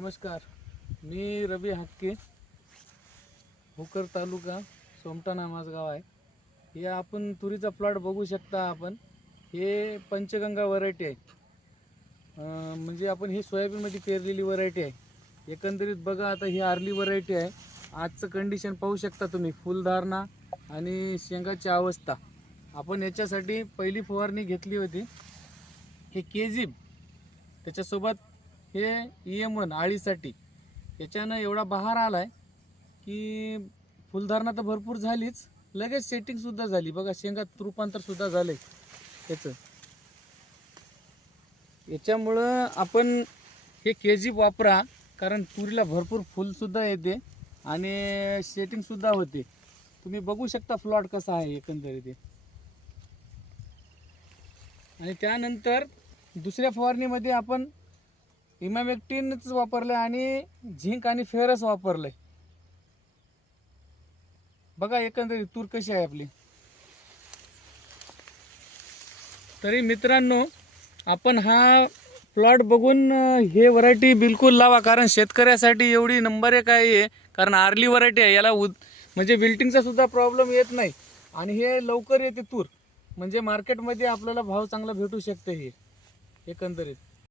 नमस्कार, मी रवी हाके, भोकर तालुका, सोमटाणा माझं गाव आहे. हे आपण तुरीचा प्लॉट बघू शकता. आपण हे पंचगंगा व्हरायटी आहे. म्हणजे आपण ही सोयाबीनमध्ये पेरलेली व्हरायटी आहे. एकंदरीत बघा, आता ही आर्ली व्हरायटी आहे. आजचं कंडिशन पाहू शकता तुम्ही, फुलधारणा आणि शेंगाची अवस्था. आपण याच्यासाठी पहिली फवारणी घेतली होती, हे केजीब, त्याच्यासोबत हे EM1 आळीसाठी. याच्यानं एवढा बहार आलाय की फुलधारणा तर भरपूर झालीच, लगेच सेटिंग सुद्धा झाली. बघा, शेंगात रूपांतर सुद्धा झालंय त्याचं. याच्यामुळं आपण हे केजीब वापरा, कारण तुरीला भरपूर फुल सुद्धा येते आणि सेटिंग सुद्धा होते. तुम्ही बघू शकता प्लॉट कसा आहे एकंदरीत. आणि त्यानंतर दुसऱ्या फवारणीमध्ये आपण इमामेक्टिनच वापरलं आणि झिंक आणि फेरस वापरलंय. बघा एकंदरीत तूर कशी आहे आपली. तरी मित्रांनो, आपण हा प्लॉट बघून हे व्हरायटी बिलकुल लावा, कारण शेतकऱ्यासाठी एवढी नंबर 1 आहे. कारण आर्ली व्हरायटी आहे, याला म्हणजे विल्टिंगचा सुद्धा प्रॉब्लेम येत नाही आणि हे लवकर येते तूर. म्हणजे मार्केटमध्ये आपल्याला भाव चांगला भेटू शकते हे एकंदरीत.